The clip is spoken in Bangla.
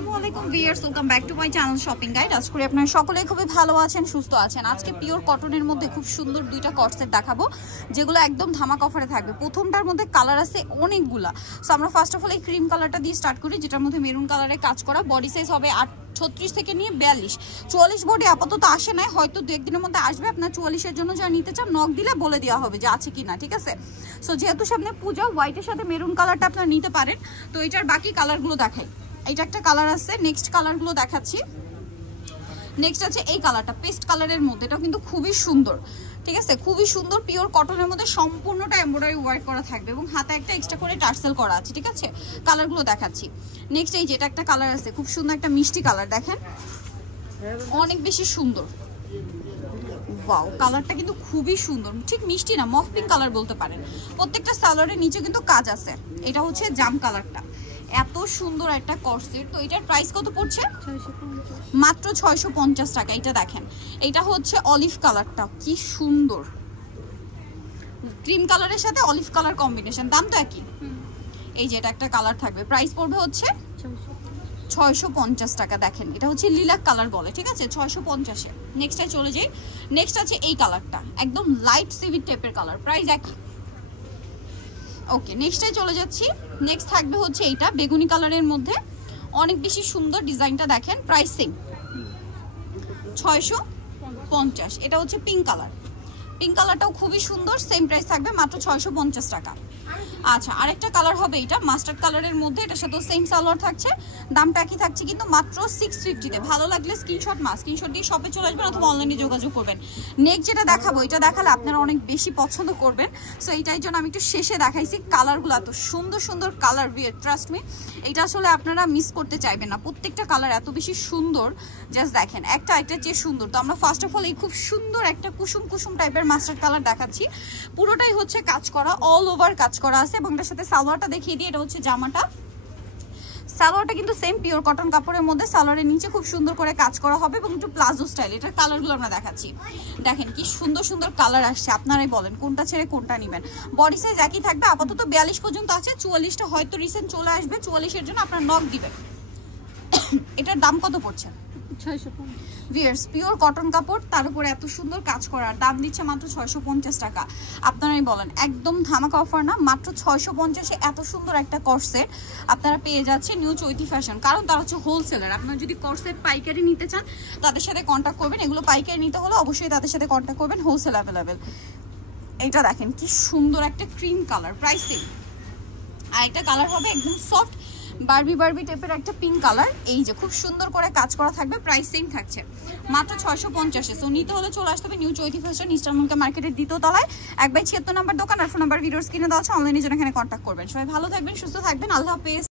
আসসালামু আলাইকুম viewers, welcome back to my channel shopping guide. আজ করে আপনারা সকলেই খুবই ভালো আছেন, সুস্থ আছেন। আজকে পিওর কটনের মধ্যে খুব সুন্দর দুইটা কটসেট দেখাবো, যেগুলো একদম ধামাকা অফারে থাকবে। প্রথমটার মধ্যে কালার আছে অনেকগুলা। সো আমরা ফার্স্ট অফ অল এই ক্রিম কালারটা দিয়ে স্টার্ট করি, যেটার মধ্যে মেরুন কালারে কাজ করা। বডি সাইজ হবে 36 থেকে নিয়ে 42, 44 বডি আপাতত আসে নাই, হয়তো দু একদিনের মধ্যে আসবে। আপনার 44-এর জন্য যারা নিতে চান নক দিলে বলে দেওয়া হবে যে আছে কিনা, ঠিক আছে। সো যেহেতু সামনে পূজা, হোয়াইটের সাথে মেরুন কালারটা আপনারা নিতে পারেন। তো এটার বাকি কালারগুলো দেখাই। এইটা একটা কালার আছে, নেক্সট কালারগুলো দেখাচ্ছি। নেক্সট আছে এই কালারটা পেস্ট কালারের মধ্যে, এটাও কিন্তু খুবই সুন্দর, ঠিক আছে, খুবই সুন্দর। পিওর কটনের মধ্যে সম্পূর্ণটা এমব্রয়ডারি ওয়ার্ক করা থাকবে এবং হাতে একটা এক্সট্রা করে টার্সেল করা আছে, ঠিক আছে। কালারগুলো দেখাচ্ছি। নেক্সট এই যেটা একটা কালার আছে, খুব সুন্দর একটা মিষ্টি কালার, দেখেন অনেক বেশি সুন্দর। ওয়াও, কালারটা কিন্তু খুবই সুন্দর, ঠিক মিষ্টি না, মফ পিঙ্ক কালার বলতে পারেন। প্রত্যেকটা সালোয়ারের নিচে কিন্তু কাজ আছে। এটা হচ্ছে জাম কালারটা, এত সুন্দর একটা কর্সেট। তো এটার প্রাইস কত পড়ছে? মাত্র 650 টাকা। এটা দেখেন, এটা হচ্ছে অলিভ কালারটা, কি সুন্দর, ক্রিম কালারের সাথে অলিভ কালার কম্বিনেশন, দাম তো একই। এই যে এটা একটা কালার থাকবে, প্রাইস পড়বে হচ্ছে 650 টাকা। দেখেন এটা হচ্ছে লিলাক কালার বলে, ঠিক আছে, 650-এ। নেক্সটে চলে যাই। নেক্সট আছে এই কালারটা, একদম লাইট সিভিট টাইপের কালার, প্রাইস একই। ওকে, নেক্সটে চলে যাচ্ছি। নেক্সট থাকবে হচ্ছে এইটা বেগুনি কালারের মধ্যে, অনেক বেশি সুন্দর ডিজাইনটা, দেখেন প্রাইস সেম 650। এটা হচ্ছে পিঙ্ক কালার, পিঙ্ক কালারটাও খুবই সুন্দর, সেম প্রাইস থাকবে মাত্র 650 টাকা। আচ্ছা, আরেকটা কালার হবে এটা মাস্টার্ড কালারের মধ্যে, এটার সাথে সেম সালোয়ার থাকছে, দামটা একই থাকছে কিন্তু মাত্র 650-তে। ভালো লাগলে স্ক্রিনশট দিয়ে শপে চলে আসবেন অথবা অনলাইনে যোগাযোগ করবেন। নেক্সট যেটা দেখাবো, এটা দেখালে আপনারা অনেক বেশি পছন্দ করবেন। সো এইটাই জন্য আমি একটু শেষে দেখাইছি। কালারগুলো এত সুন্দর সুন্দর কালার, ট্রাস্ট মি, এটা আসলে আপনারা মিস করতে চাইবেন না। প্রত্যেকটা কালার এত বেশি সুন্দর, জাস্ট দেখেন একটা চেয়ে সুন্দর। তো আমরা ফার্স্ট অফ অল এই খুব সুন্দর একটা কুসুম কুসুম টাইপের মাস্টার্ড কালার দেখাচ্ছি। পুরোটাই হচ্ছে কাজ করা, অল ওভার কাজ করা আছে এবং এটার সাথে সালোয়ারটা দেখিয়ে দিই। এটা হচ্ছে জামাটা, সালোয়ারটা কিন্তু সেম পিওর কটন কাপড়ের মধ্যে, সালোয়ারের নিচে খুব সুন্দর করে কাজ করা হবে এবং একটু প্লাজো স্টাইল। এটার কালারগুলো আমরা দেখাচ্ছি, দেখেন কি সুন্দর সুন্দর কালার আসছে। আপনারাই বলেন কোনটা ছেড়ে কোনটা নেবেন। বডি সাইজ একই থাকবে, আপাতত 42 পর্যন্ত আছে, 44টা হয়তো রিসেন্ট চলে আসবে। 44-এর জন্য আপনারা নক দিবেন। এটার দাম কত পড়ছে? 650। ভিউয়ার্স, পিওর কটন কাপড়, তার উপরে এত সুন্দর কাজ করার, দাম দিচ্ছে মাত্র 650 টাকা। আপনারাই বলেন, একদম ধামাকা অফার না? মাত্র 650-এ এত সুন্দর একটা কর্সেট আপনারা পেয়ে যাচ্ছে নিউ চৈতি ফ্যাশন। কারণ তারা হচ্ছে হোলসেলার। আপনারা যদি কর্সেট পাইকারি নিতে চান তাদের সাথে কন্ট্যাক্ট করবেন। এগুলো পাইকারি নিতে হলে অবশ্যই তাদের সাথে কন্ট্যাক্ট করবেন, হোলসেল অ্যাভেলেবেল। এইটা দেখেন কি সুন্দর একটা ক্রিম কালার, প্রাইসিং। আর একটা কালার হবে একদম সফট বারবি টাইপের একটা পিঙ্ক কালার, এই যে খুব সুন্দর করে কাজ করা থাকবে, প্রাইস সেম থাকছে মাত্র 650-এ। সো নিতে হলে চলে আসতে হবে নিউ চৈতি ফ্যাশন, ইস্টার্ন মল্লিকা মার্কেটের 2য় তলায়, 1/76 নম্বর দোকান। আর ফোন নাম্বার ভিডিওর স্ক্রিনে দেওয়া আছে, অনলাইনে জন্য এখানে কন্ট্যাক্ট করবেন। সবাই ভালো থাকবেন, সুস্থ থাকবেন, আল্লাহ হাফেজ।